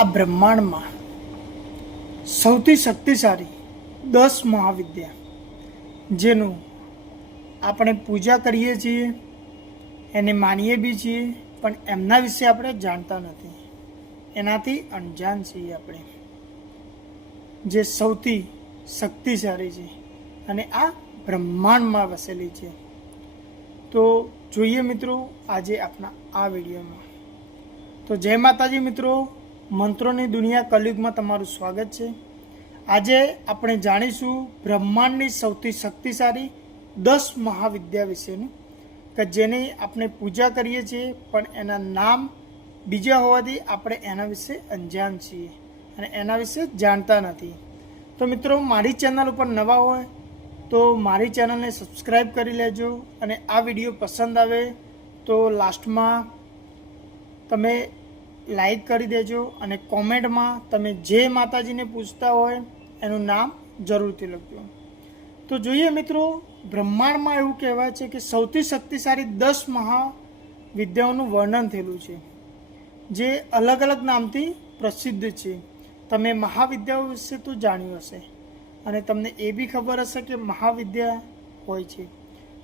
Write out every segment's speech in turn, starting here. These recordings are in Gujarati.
આ બ્રહ્માંડમાં સૌથી શક્તિશાળી 10 મહાવિદ્યા જેનું આપણે પૂજા કરીએ છીએ, એને માનીએ બી છીએ, પણ એમના વિશે આપણે જાણતા નથી, એનાથી અણજાણ છીએ આપણે, જે સૌથી શક્તિશાળી છે અને આ બ્રહ્માંડમાં વસેલી છે. તો જોઈએ મિત્રો આજે આપણા આ વિડીયોમાં. તો જય માતાજી મિત્રો, મંત્રોની દુનિયા કલયુગમાં તમારું સ્વાગત છે. આજે આપણે જાણીશું બ્રહ્માંડની સૌથી શક્તિશાળી 10 મહાવિદ્યા વિશેનું, કે જેની આપણે પૂજા કરીએ છીએ પણ એના નામ બીજા હોવાથી આપણે એના વિશે અંજાન છીએ અને એના વિશે જાણતા નથી. તો મિત્રો મારી ચેનલ ઉપર નવા હોય તો મારી ચેનલને સબસ્ક્રાઈબ કરી લેજો અને આ વિડીયો પસંદ આવે તો લાસ્ટમાં તમે લાઈક કરી દેજો અને કોમેન્ટમાં તમે જે માતાજીને પૂછતા હોય એનું નામ જરૂરથી લખજો. તો જોઈએ મિત્રો, બ્રહ્માંડમાં એવું કહેવાય છે કે સૌથી શક્તિશાળી 10 મહાવિદ્યાઓનું વર્ણન થયેલું છે, જે અલગ અલગ નામથી પ્રસિદ્ધ છે. તમે મહાવિદ્યાઓ વિશે તો જાણ્યું હશે અને તમને એ બી ખબર હશે કે મહાવિદ્યા હોય છે,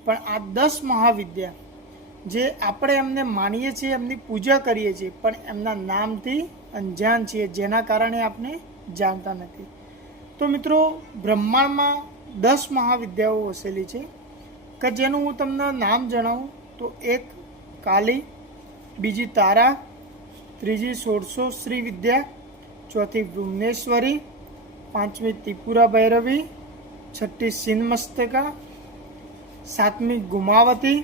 પણ આ 10 મહાવિદ્યા જે આપણે એમને માનીએ છીએ, એમની પૂજા કરીએ છીએ, પણ એમના નામથી અંજાન છીએ, જેના કારણે આપણે જાણતા નથી. તો મિત્રો બ્રહ્માંડમાં 10 મહાવિદ્યાઓ વસેલી છે, કે જેનું હું તમને નામ જણાવું તો એક કાલી, બીજી તારા, ત્રીજી 1600 શ્રી વિદ્યા, ચોથી ભુવનેશ્વરી, પાંચમી ત્રિપુરા ભૈરવી, છઠ્ઠી સિંહમસ્તકા, સાતમી ગુમાવતી,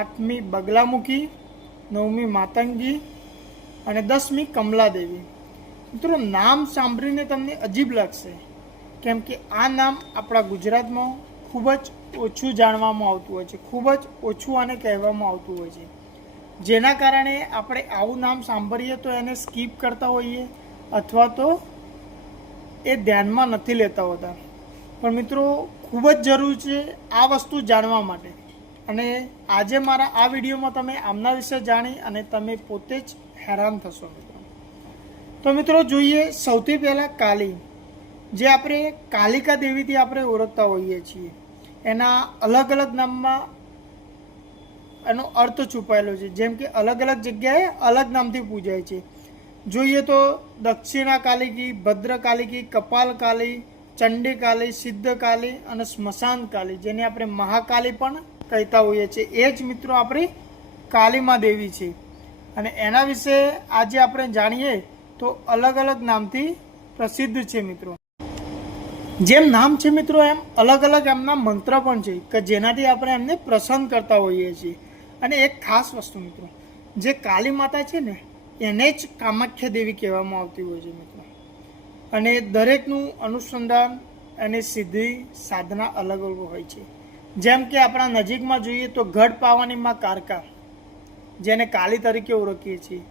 આઠમી બગલામુખી, નવમી માતંગી અને 10મી કમલાદેવી. મિત્રો નામ સાંભળીને તમને અજીબ લાગશે, કેમ કે આ નામ આપણા ગુજરાતમાં ખૂબ જ ઓછું જાણવામાં આવતું હોય છે, ખૂબ જ ઓછું આને કહેવામાં આવતું હોય છે, જેના કારણે આપણે આવું નામ સાંભળીએ તો એને સ્કીપ કરતા હોઈએ અથવા તો એ ધ્યાનમાં નથી લેતા હોતા. પણ મિત્રો ખૂબ જ જરૂર છે આ વસ્તુ જાણવા માટે, અને આજે મારા આ વિડીયોમાં તમે આમના વિશે જાણી અને તમે પોતે જ હેરાન થશો મિત્રો. તો મિત્રો જોઈએ સૌથી પહેલાં કાલી, જે આપણે કાલિકા દેવીથી આપણે ઓળખતા હોઈએ છીએ. એના અલગ અલગ નામમાં એનો અર્થ છુપાયેલો છે, જેમ કે અલગ અલગ જગ્યાએ અલગ નામથી પૂજાય છે. જોઈએ તો દક્ષિણા કાલિકી, ભદ્ર કાલિકી, કપાલ કાલી, ચંડી કાલી, સિદ્ધ કાલી અને સ્મશાન કાલી, જેને આપણે મહાકાલી પણ કહેતા હોઈએ છીએ. એ જ મિત્રો આપણી કાલીમા દેવી છે અને એના વિશે આજે આપણે જાણીએ તો અલગ અલગ નામથી પ્રસિદ્ધ છે મિત્રો. જેમ નામ છે મિત્રો એમ અલગ અલગ એમના મંત્ર પણ છે, કે જેનાથી આપણે એમને પ્રસન્ન કરતા હોઈએ છીએ. અને એક ખાસ વસ્તુ મિત્રો, જે કાલી માતા છે ને એને જ કામાખ્યા દેવી કહેવામાં આવતી હોય છે મિત્રો. અને દરેકનું અનુસંધાન અને સિદ્ધિ સાધના અલગ અલગ હોય છે. જેમ કે આપણા નજીકમાં જોઈએ તો ગઢ પાવાની માં કારકા, જેને કાલી તરીકે ઓળખીએ છીએ,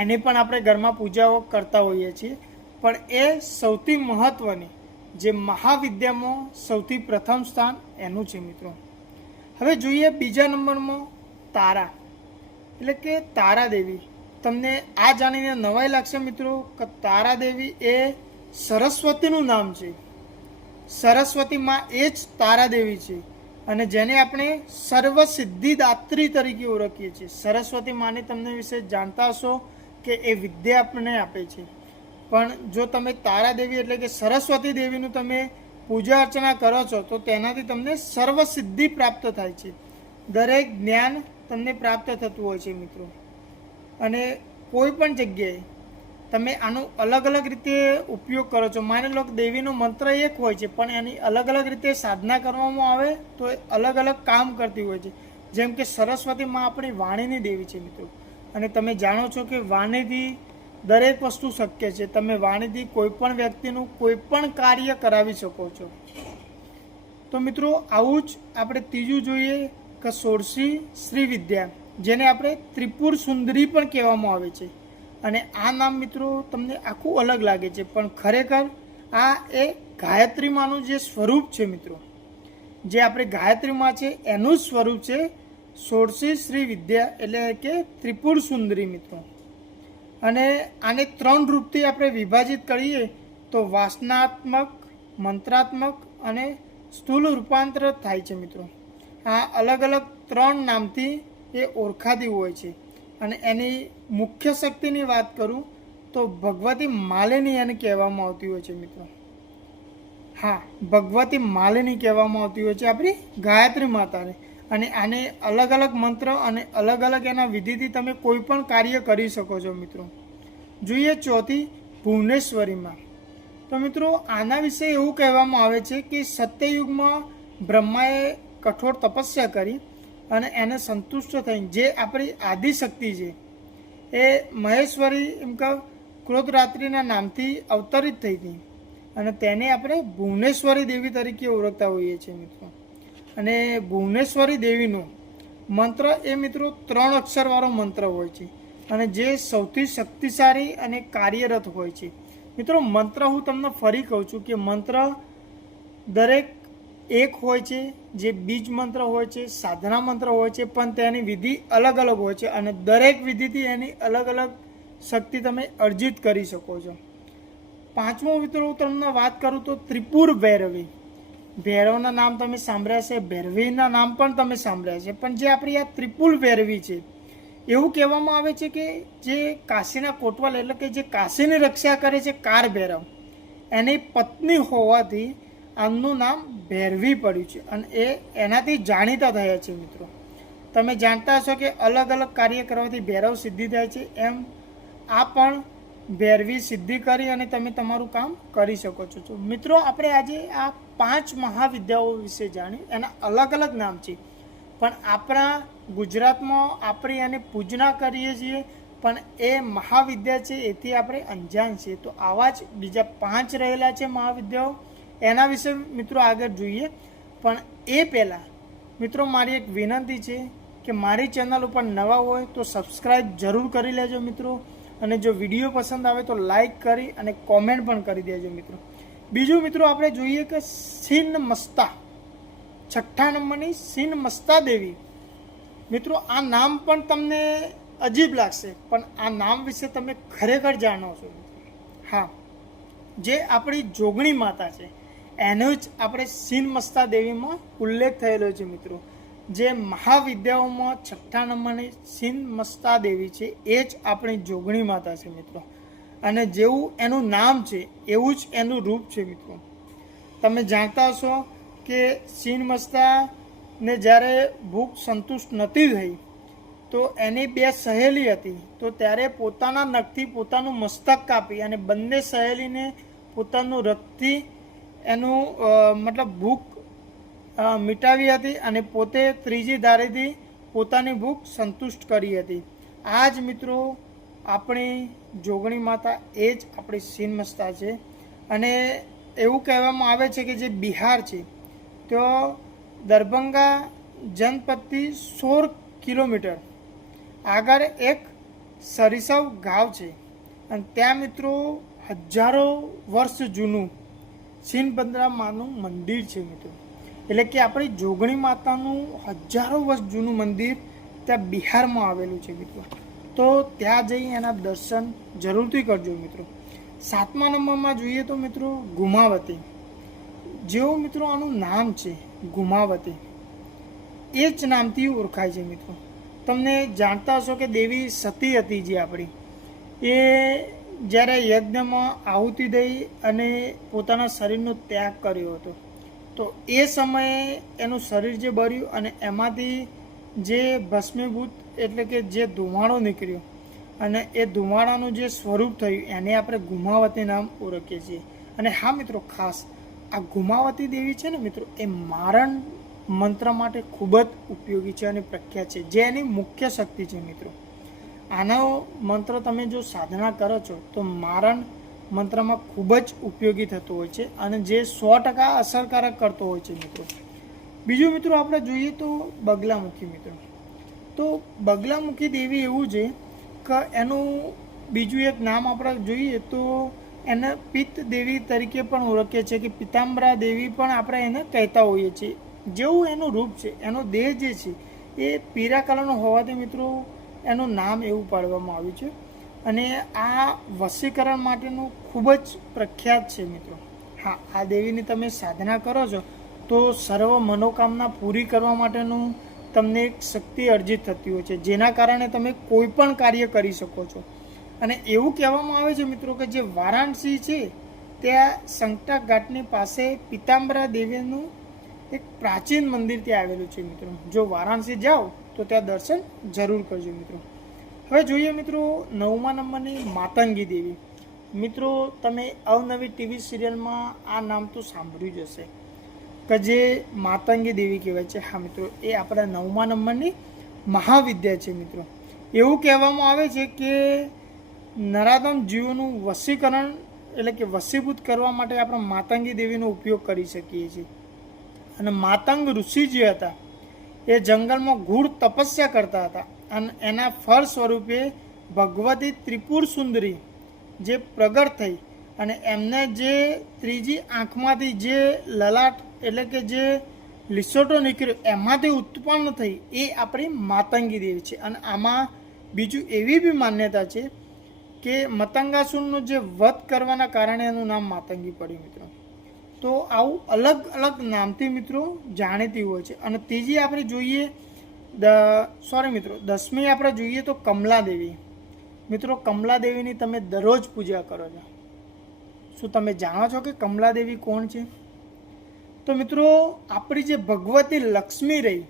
એની પણ આપણે ઘરમાં પૂજાઓ કરતા હોઈએ છીએ. પણ એ સૌથી મહત્ત્વની જે મહાવિદ્યામાં સૌથી પ્રથમ સ્થાન એનું છે મિત્રો. હવે જોઈએ બીજા નંબરમાં તારા, એટલે કે તારા દેવી. તમને આ જાણીને નવાઈ લાગશે મિત્રો કે તારા દેવી એ સરસ્વતીનું નામ છે. સરસ્વતી માં એ જ તારા દેવી છે અને જેને આપણે સર્વસિદ્ધિદાત્રી તરીકે ઓળખીએ છીએ. સરસ્વતી માની તમને વિશે જાણતા હશો કે એ વિદ્યા આપણને આપે છે, પણ જો તમે તારા દેવી એટલે કે સરસ્વતી દેવીનું તમે પૂજા અર્ચના કરો છો તો તેનાથી તમને સર્વસિદ્ધિ પ્રાપ્ત થાય છે. દરેક જ્ઞાન તમને પ્રાપ્ત થતું હોય છે મિત્રો. અને કોઈ પણ જગ્યાએ તમે આનો અલગ અલગ રીતે ઉપયોગ કરો છો. માની લો કે દેવીનો મંત્ર એક હોય છે, પણ એની અલગ અલગ રીતે સાધના કરવામાં આવે તો એ અલગ અલગ કામ કરતી હોય છે. જેમ કે સરસ્વતી માં આપણી વાણીની દેવી છે મિત્રો, અને તમે જાણો છો કે વાણીથી દરેક વસ્તુ શક્ય છે. તમે વાણીથી કોઈ પણ વ્યક્તિનું કોઈ પણ કાર્ય કરાવી શકો છો. તો મિત્રો આવું જ આપણે ત્રીજું જોઈએ કે 16 શ્રી વિદ્યા, જેને આપણે ત્રિપુર સુંદરી પણ કહેવામાં આવે છે. અને આ નામ મિત્રો તમને આખું અલગ લાગે છે, પણ ખરેખર આ એ ગાયત્રીમાંનું જે સ્વરૂપ છે મિત્રો, જે આપણે ગાયત્રીમાં છે એનું જ સ્વરૂપ છે 16 શ્રી વિદ્યા, એટલે કે ત્રિપુર સુંદરી મિત્રો. અને આને 3 રૂપથી આપણે વિભાજિત કરીએ તો વાસનાત્મક, મંત્રાત્મક અને સ્થૂળ રૂપાંતર થાય છે મિત્રો. આ અલગ અલગ 3 નામથી એ ઓળખાતી હોય છે. અને એની મુખ્ય શક્તિની વાત કરું તો ભગવતી માલિની એને કહેવામાં આવતી હોય છે મિત્રો. હા, ભગવતી માલિની કહેવામાં આવતી હોય છે આપણી ગાયત્રી માતાને. અને આને અલગ અલગ મંત્ર અને અલગ અલગ એના વિધિથી તમે કોઈ પણ કાર્ય કરી શકો છો મિત્રો. જોઈએ ચોથી ભુવનેશ્વરીમાં. તો મિત્રો આના વિશે એવું કહેવામાં આવે છે કે સત્યયુગમાં બ્રહ્માએ કઠોર તપસ્યા કરી અને એને સંતુષ્ટ થઈ જે આપણી આદિશક્તિ છે એ મહેશ્વરી એમ કે ક્રોધરાત્રિના નામથી અવતરિત થઈ હતી. અને તેને આપણે ભુવનેશ્વરી દેવી તરીકે ઓળખતા હોઈએ છીએ મિત્રો. અને ભુવનેશ્વરી દેવીનો મંત્ર એ મિત્રો 3 અક્ષરવાળો મંત્ર હોય છે અને જે સૌથી શક્તિશાળી અને કાર્યરત હોય છે મિત્રો. મંત્ર હું તમને ફરી કહું છું કે મંત્ર દરેક એક હોય છે, જે બીજ મંત્ર હોય છે, સાધના મંત્ર હોય છે, પણ તેની વિધિ અલગ અલગ હોય છે અને દરેક વિધિથી એની અલગ અલગ શક્તિ તમે અર્જિત કરી શકો છો. 5મો મિત્રો હું તમને વાત કરું તો ત્રિપુર ભૈરવી. ભૈરવના નામ તમે સાંભળ્યા છે, ભૈરવીના નામ પણ તમે સાંભળ્યા છે, પણ જે આપણી આ ત્રિપુર ભૈરવી છે એવું કહેવામાં આવે છે કે જે કાશીના કોટવાલ એટલે કે જે કાશીની રક્ષા કરે છે કાર ભૈરવ, એની પત્ની હોવાથી આમનું નામ ભૈરવી પડ્યું છે અને એ એનાથી જાણીતા થયા છે મિત્રો. તમે જાણતા હશો કે અલગ અલગ કાર્ય કરવાથી ભૈરવ સિદ્ધિ થાય છે, એમ આ પણ ભૈરવી સિદ્ધિ કરી અને તમે તમારું કામ કરી શકો છો મિત્રો. આપણે આજે આ 5 મહાવિદ્યાઓ વિશે જાણી. એના અલગ અલગ નામ છે, પણ આપણા ગુજરાતમાં આપણે એને પૂજના કરીએ છીએ, પણ એ મહાવિદ્યા છે એથી આપણે અંજાન છે. તો આવા જ બીજા 5 રહેલા છે મહાવિદ્યાઓ, એના વિશે મિત્રો આગળ જોઈએ. પણ એ પહેલાં મિત્રો મારી એક વિનંતી છે કે મારી ચેનલ ઉપર નવા હોય તો સબસ્ક્રાઈબ જરૂર કરી લેજો મિત્રો. અને જો વિડીયો પસંદ આવે તો લાઈક કરી અને કોમેન્ટ પણ કરી દેજો મિત્રો. બીજું મિત્રો આપણે જોઈએ કે છીન્નમસ્તા, 6ઠ્ઠા નંબરની છીન્નમસ્તા દેવી. મિત્રો આ નામ પણ તમને અજીબ લાગશે, પણ આ નામ વિશે તમે ખરેખર જાણો છો. હા, જે આપણી જોગણી માતા છે એનો જ આપણે છીન્નમસ્તા દેવીમાં ઉલ્લેખ થયેલો છે મિત્રો. જે મહાવિદ્યાઓમાં 6ઠ્ઠા નંબરની છીન્નમસ્તા દેવી છે એ જ આપણી જોગણી માતા છે મિત્રો. અને જેવું એનું નામ છે એવું જ એનું રૂપ છે મિત્રો. તમે જાણતા હશો કે છીન્નમસ્તાને જ્યારે ભૂખ સંતુષ્ટ નહોતી થઈ તો એની 2 સહેલી હતી, તો ત્યારે પોતાના નખથી પોતાનું મસ્તક કાપી અને બંને સહેલીને પોતાનું રક્તથી એનું મતલબ ભૂખ મિટાવી હતી અને પોતે ત્રીજી ધારેથી પોતાની ભૂખ સંતુષ્ટ કરી હતી. આ જ મિત્રો આપણી જોગણી માતા એ જ આપણી છીન્નમસ્તા છે. અને એવું કહેવામાં આવે છે કે જે બિહાર છે તો દરભંગા જનપદથી 16 કિલોમીટર આગળ એક સરિસવ ગામ છે અને ત્યાં મિત્રો હજારો વર્ષ જૂનું છીન્નમસ્તા માનું મંદિર છે મિત્રો. એટલે કે આપણી જોગણી માતાનું હજારો વર્ષ જૂનું મંદિર ત્યાં બિહારમાં આવેલું છે મિત્રો. તો ત્યાં જઈ એના દર્શન જરૂરથી કરજો મિત્રો. 7મા નંબરમાં જોઈએ તો મિત્રો ગુમાવતી. જેવું મિત્રો આનું નામ છે ગુમાવતી, એ જ નામથી ઓળખાય છે મિત્રો. તમને જાણતા હશો કે દેવી સતી હતી જે આપણી, એ જ્યારે યજ્ઞમાં આહુતિ દઈ અને પોતાના શરીરનો ત્યાગ કર્યો હતો, તો એ સમયે એનું શરીર જે બળ્યું અને એમાંથી જે ભસ્મીભૂત એટલે કે જે ધુમાડો નીકળ્યો અને એ ધુમાડાનું જે સ્વરૂપ થયું એને આપણે ગુમાવતી નામ ઓળખીએ છીએ. અને હા મિત્રો, ખાસ આ ગુમાવતી દેવી છે ને મિત્રો, એ મારણ મંત્ર માટે ખૂબ જ ઉપયોગી છે અને પ્રખ્યાત છે, જે એની મુખ્ય શક્તિ છે મિત્રો. આનો મંત્ર તમે જો સાધના કરો છો તો મારણ મંત્રમાં ખૂબ જ ઉપયોગી થતો હોય છે અને જે 100% અસરકારક કરતો હોય છે મિત્રો. બીજું મિત્રો આપણે જોઈએ તો બગલામુખી મિત્રો. તો બગલામુખી દેવી એવું છે કે એનું બીજું એક નામ આપણે જોઈએ તો એને પિત્ત દેવી તરીકે પણ ઓળખીએ છીએ, કે પિતાંબરા દેવી પણ આપણે એને કહેતા હોઈએ છીએ. જેવું એનું રૂપ છે, એનો દેહ જે છે એ પીળા કલરનો હોવાથી મિત્રો એનું નામ એવું પાડવામાં આવ્યું છે. અને આ વશીકરણ માટેનું ખૂબ જ પ્રખ્યાત છે મિત્રો. હા, આ દેવીની તમે સાધના કરો છો તો સર્વ મનોકામના પૂરી કરવા માટેનું તમને એક શક્તિ અર્જિત થતી હોય છે, જેના કારણે તમે કોઈ પણ કાર્ય કરી શકો છો. અને એવું કહેવામાં આવે છે મિત્રો કે જે વારાણસી છે ત્યાં સંકટા ઘાટની પાસે પિતાંબરા દેવીનું એક પ્રાચીન મંદિર ત્યાં આવેલું છે મિત્રો. જો વારાણસી જાઓ તો ત્યાં દર્શન જરૂર કરજો મિત્રો. હવે જોઈએ મિત્રો 9મા નંબરની માતંગી દેવી. મિત્રો તમે અવનવી ટીવી સિરિયલમાં આ નામ તો સાંભળ્યું જ હશે કે જે માતંગી દેવી કહેવાય છે. હા મિત્રો, એ આપણા 9મા નંબરની મહાવિદ્યા છે મિત્રો. એવું કહેવામાં આવે છે કે નરાધમ જીવોનું વશીકરણ એટલે કે વશીભૂત કરવા માટે આપણે માતંગી દેવીનો ઉપયોગ કરી શકીએ છીએ. અને માતંગ ઋષિ જે હતા એ જંગલમાં ગૂઢ તપસ્યા કરતા હતા અને એના ફળ સ્વરૂપે ભગવતી ત્રિપુર સુંદરી જે પ્રગટ થઈ અને એમને જે ત્રીજી આંખમાંથી જે લલાટ એટલે કે જે લીસોટો નીકળ્યો એમાંથી ઉત્પન્ન થઈ એ આપણી માતંગી દેવી છે. અને આમાં બીજું એવી બી માન્યતા છે કે મતંગાસુરનો જે વધ કરવાના કારણે એનું નામ માતંગી પડ્યું મિત્રો. તો આવું અલગ અલગ નામથી મિત્રો જાણીતી હોય છે. અને ત્રીજી આપણે જોઈએ મિત્રો 10મી આપણે જોઈએ તો કમલા દેવી. મિત્રો કમલા દેવીની તમે દરરોજ પૂજા કરો છો. શું તમે જાણો છો કે કમલા દેવી કોણ છે? તો મિત્રો આપણી જે ભગવતી લક્ષ્મી રહી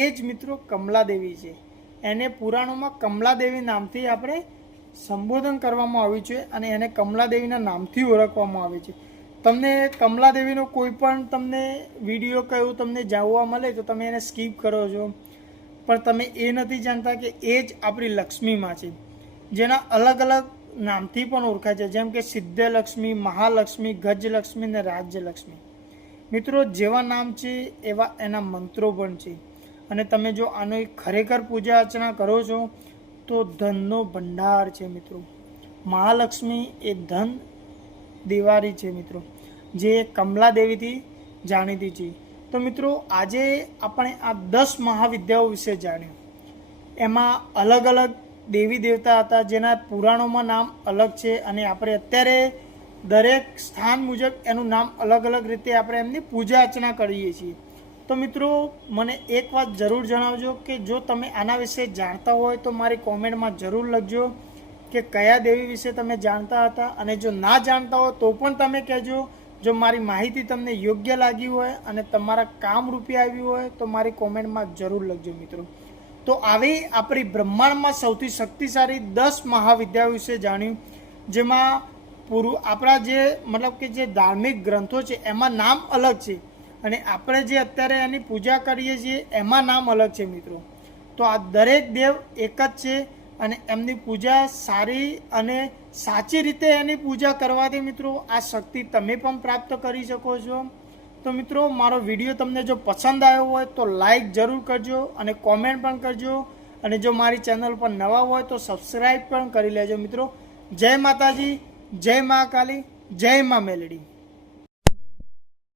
એ જ મિત્રો કમલા દેવી છે. એને પુરાણોમાં કમલા દેવી નામથી આપણે સંબોધન કરવામાં આવ્યું છે અને એને કમલા દેવીના નામથી ઓળખવામાં આવે છે. તમને કમલા દેવીનો કોઈ પણ તમને વિડીયો કયું તમને જાણવા મળે તો તમે એને સ્કીપ કરો છો, પણ તમે એ નથી જાણતા કે એ જ આપણી લક્ષ્મીમાં છે, જેના અલગ અલગ નામથી પણ ઓળખાય છે, જેમ કે સિદ્ધલક્ષ્મી, મહાલક્ષ્મી, ગજલક્ષ્મી અને રાજ્યલક્ષ્મી. મિત્રો જેવા નામ છે એવા એના મંત્રો પણ છે. અને તમે જો આનો ખરેખર પૂજા અર્ચના કરો છો તો ધનનો ભંડાર છે મિત્રો. મહાલક્ષ્મી એ ધન દિવાળી છે મિત્રો, જે કમલા દેવીથી જાણીતી છે. તો મિત્રો આજે આપણે આ 10 મહાવિદ્યાઓ વિશે જાણ્યું. એમાં અલગ અલગ દેવી દેવતા હતા જેના પુરાણોમાં નામ અલગ છે અને આપણે અત્યારે દરેક સ્થાન મુજબ એનું નામ અલગ અલગ રીતે આપણે એમની પૂજા અર્ચના કરીએ છીએ. તો મિત્રો મને એક વાત જરૂર જણાવજો કે જો તમે આના વિશે જાણતા હોય તો મારી કોમેન્ટમાં જરૂર લખજો કે કયા દેવી વિશે તમે જાણતા હતા, અને જો ના જાણતા હોય તો પણ તમે કહેજો. જો મારી માહિતી તમને યોગ્ય લાગી હોય અને તમારા કામ રૂપે આવી હોય તો મારી કોમેન્ટમાં જરૂર લખજો મિત્રો. તો આવી આપણી બ્રહ્માંડમાં સૌથી શક્તિશાળી 10 મહાવિદ્યાઓ વિશે જાણ્યું, જેમાં આપણા જે મતલબ કે જે ધાર્મિક ગ્રંથો છે એમાં નામ અલગ છે અને આપણે જે અત્યારે એની પૂજા કરીએ છીએ એમાં નામ અલગ છે મિત્રો. તો આ દરેક દેવ એક જ છે અને એમની પૂજા સારી અને સાચી રીતે એની પૂજા કરવાથી મિત્રો આ શક્તિ તમે પણ પ્રાપ્ત કરી શકો છો. તો મિત્રો મારો વિડીયો તમને જો પસંદ આવ્યો હોય તો લાઈક જરૂર કરજો અને કોમેન્ટ પણ કરજો, અને જો મારી ચેનલ પર નવા હોય તો સબસ્ક્રાઈબ પણ કરી લેજો મિત્રો. જય માતાજી, જય મા કાલી, જય મા મેલડી.